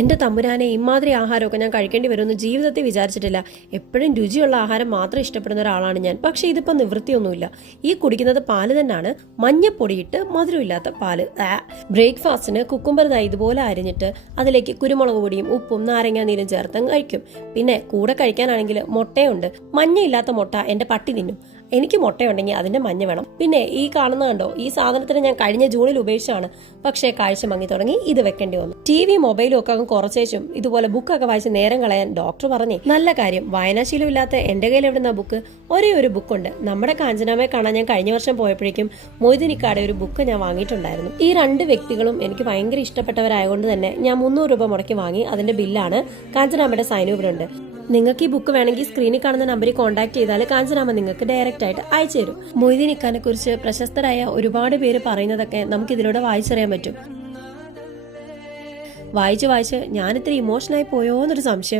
എന്റെ തമ്പുരാനെ, ഇമാതിരി ആഹാരമൊക്കെ ഞാൻ കഴിക്കേണ്ടി വരുമെന്ന് ജീവിതത്തിൽ വിചാരിച്ചിട്ടില്ല. എപ്പോഴും രുചിയുള്ള ആഹാരം മാത്രം ഇഷ്ടപ്പെടുന്ന ഒരാളാണ് ഞാൻ. പക്ഷെ ഇതിപ്പോ നിവൃത്തിയൊന്നുമില്ല. ഈ കുടിക്കുന്നത് പാല് തന്നെയാണ്, മഞ്ഞപ്പൊടിയിട്ട് മധുരമില്ലാത്ത പാല്. ബ്രേക്ക്ഫാസ്റ്റിന് കുക്കുംബർ ഇതുപോലെ അരിഞ്ഞിട്ട് അതിലേക്ക് കുരുമുളക് പൊടിയും ഉപ്പും നാരങ്ങാ നീരും ചേർത്ത് കഴിക്കും. പിന്നെ കൂടെ കഴിക്കാനാണെങ്കിൽ മുട്ടയുണ്ട്. മഞ്ഞയില്ലാത്ത മുട്ട എന്റെ പട്ടി തിന്നും. എനിക്ക് മുട്ടയുണ്ടെങ്കിൽ അതിന്റെ മഞ്ഞ വേണം. പിന്നെ ഈ കാണുന്ന കണ്ടോ, ഈ സാധനത്തിന് ഞാൻ കഴിഞ്ഞ ജൂണിൽ ഉപേക്ഷിച്ചാണ്. പക്ഷേ കാഴ്ച മങ്ങി തുടങ്ങി, ഇത് വെക്കേണ്ടി വന്നു. ടിവി മൊബൈലും ഒക്കെ കുറച്ചേച്ചും ഇതുപോലെ ബുക്കൊക്കെ വായിച്ച് നേരം കളയാൻ ഡോക്ടർ പറഞ്ഞേ. നല്ല കാര്യം, വായനാശീലമില്ലാത്ത എന്റെ കയ്യിൽ എവിടുന്ന ബുക്ക്? ഒരേ ഒരു ബുക്കുണ്ട്. നമ്മുടെ കാഞ്ചനാമയെ കാണാൻ ഞാൻ കഴിഞ്ഞ വർഷം പോയപ്പോഴേക്കും മൊയ്തീനിക്കാടെ ഒരു ബുക്ക് ഞാൻ വാങ്ങിയിട്ടുണ്ടായിരുന്നു. ഈ രണ്ട് വ്യക്തികളും എനിക്ക് ഭയങ്കര ഇഷ്ടപ്പെട്ടവരായതുകൊണ്ട് തന്നെ ഞാൻ 300 രൂപ മുടക്കി വാങ്ങി. അതിന്റെ ബില്ലാണ്. കാഞ്ചനാമയുടെ സൈനൂബിലുണ്ട്. നിങ്ങൾക്ക് ഈ ബുക്ക് വേണമെങ്കിൽ സ്ക്രീനിൽ കാണുന്ന നമ്പറിൽ കോൺടാക്ട് ചെയ്താൽ കാഞ്ചനാമ നിങ്ങൾക്ക് ഡയറക്റ്റ് ആയിട്ട് അയച്ചു തരും. മൊയ്തീൻ ഇക്കാനെ കുറിച്ച് പ്രശസ്തരായ ഒരുപാട് പേര് പറയുന്നതൊക്കെ നമുക്ക് ഇതിലൂടെ വായിച്ചറിയാൻ പറ്റും. വായിച്ച് ഞാൻ ഇത്തിരി ഇമോഷനായി പോയോ എന്നൊരു സംശയം.